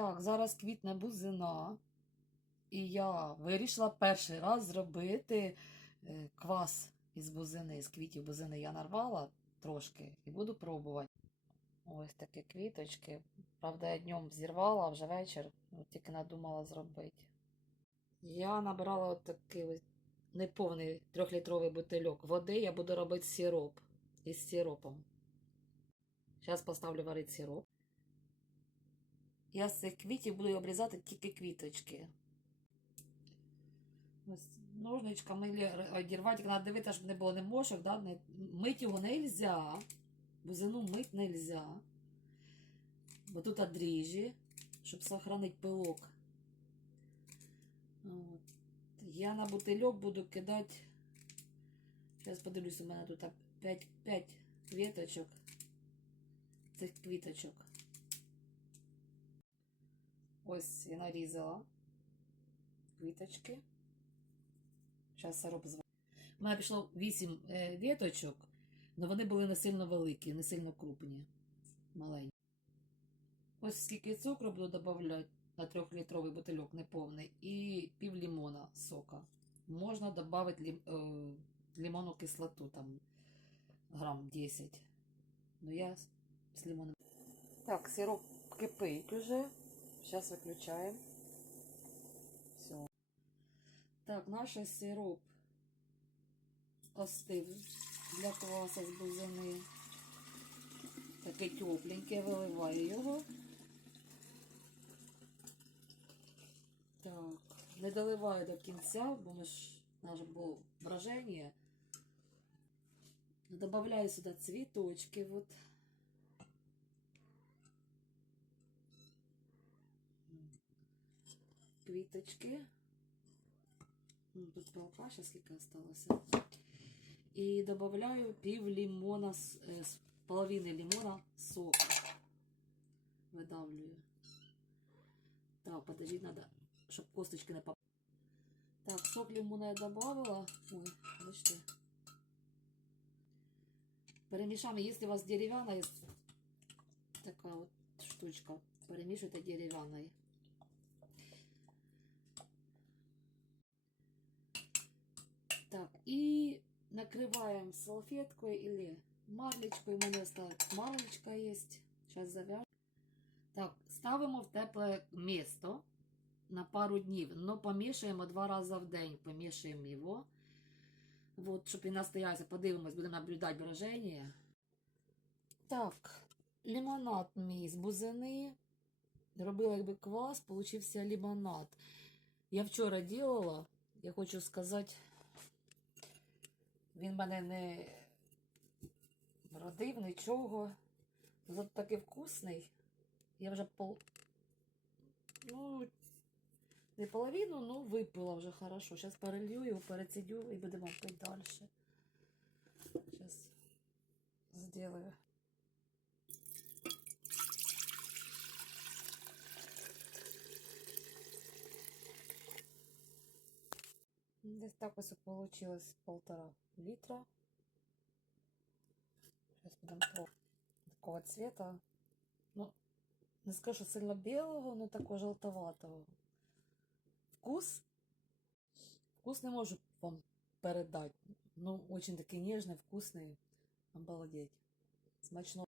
Так, зараз квітне бузина. І я вирішила перший раз зробити е, квас із бузини, з квітів бузини я нарвала трошки і буду пробувати. Ось такі квіточки. Правда, я днем зірвала, а вже вечір тільки надумала зробити. Я набрала от такий ось неповний трьохлітровий бутильок води. Я буду робити сироп із сиропом. Зараз поставлю варити сироп. Я з цих квітів буду обрізати тільки квіточки. Ось ножничками одірвати, треба дивитися, щоб не було не мошок, да? не... мить його не можна. Бузину мить не можна. Бо тут дріжджі, щоб сохранити пилок. От. Я на бутильок буду кидати. Зараз подивлюсь, у мене тут 5, 5 квіточок. Цих квіточок. Ось я нарізала квіточки. Зараз сироп зварю. У мене пішло 8 е, віточок, але вони були не сильно великі, не сильно крупні, маленькі. Ось скільки цукру буду додавати на 3-літровий бутильок неповний і пів лимона сока. Можна додати лім, е, лимонну кислоту, там грам 10. Ну я з, лимоном. Так, сироп кипить уже. Сейчас выключаем. Все. Так, наш сироп остив для кваса з бузини. Такий тепленький, виливаю його. Так, не доливаю до кінця, бо ми ж наше було враження. Добавляю сюди цвіточки. Вот. Квіточки. Ну, Тут полпаша скільки осталося. І додаю пів лимона, з е, з половини лимона сок. Видавлюю. Так, подожди, надо, щоб косточки не поп... Так, сок лимона я добавила. Ой, бачите. Перемешаем, если у вас деревянная есть такая вот штучка, перемешивайте деревянной. Так, и накрываем салфеткой или марлечкой. У мене осталась марлечка есть. Сейчас завяжу. Так, ставимо в тепле місто на пару днів, но помішаємо два рази в день. Помішаємо його. Вот, щоб він настоявся, подивимось, будемо наблюдати броження. Так, лимонад мій з бузини. Робила якби квас, получився лимонад. Я вчора делала, я хочу сказати, він мене не родив, нічого. Зато такий вкусний. Я вже пол... Ну, не половину, ну випила вже хорошо. Зараз перелью його, перецедю і будемо пити далі. Зараз сделаю. Десь так ось получилось полтора литра. Сейчас будем. Такого цвета. Ну, не скажу сильно белого, но такого желтоватого. Вкус. Вкус не можу вам передати. Ну, очень такий ніжний, вкусний. Обалдеть. Смачно.